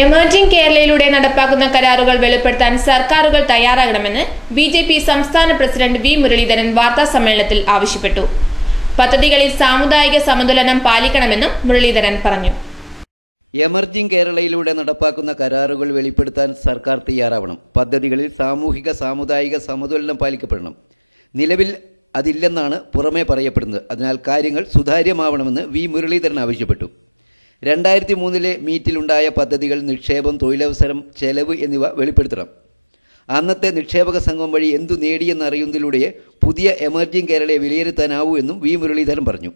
Emerging കേരളയിലൂടെ നടപ്പാക്കുന്ന കരാറുകൾ വെളിപ്പെടുത്താൻ സർക്കാരുകൾ തയ്യാറാകണമെന്ന് ബിജെപി സംസ്ഥാന പ്രസിഡന്റ് വി മുരളീധരൻ വാർത്താസമ്മേളനത്തിൽ ആവശ്യപ്പെട്ടു. പദ്ധതികളിൽ സാമുദായിക സമതുലനം പാലിക്കണമെന്നും മുരളീധരൻ പറഞ്ഞു. എമർജിംഗ് കേരളയിലൂടെ നടപ്പാക്കുന്ന കരാറുകൾ വെളിപ്പെടുത്താൻ സർക്കാർ തയ്യാറാവണം. പദ്ധതികളിൽ സാമൂഹിക സാമുദായിക സമതുലനം പാലിക്കപ്പെടണം. നിലവിൽ അതില്ലെന്നാണ് പുറമേ പറയപ്പെടുന്നത്. അതിനാൽ കാര്യങ്ങൾ സുതാര്യമാവണമെന്ന് വി മുരളീധരൻ ആവശ്യപ്പെട്ടു. 2003 മീറ്റിലുണ്ടായ പദ്ധതികൾ നിക്ഷേപം, തൊഴിലവസരം, ചെലവ് എന്നിവ വെളിപ്പെടുത്തണം. അന്നത്തെ നിക്ഷേപക സംഘം വഴി എന്തു നേടിയെന്നറിയുന്നതിലൂടെ പുതിയ എമർജിംഗ് കേരളയെ വിലയിരുത്താനാവൂ എന്നും വി മുരളീധരൻ പറഞ്ഞു.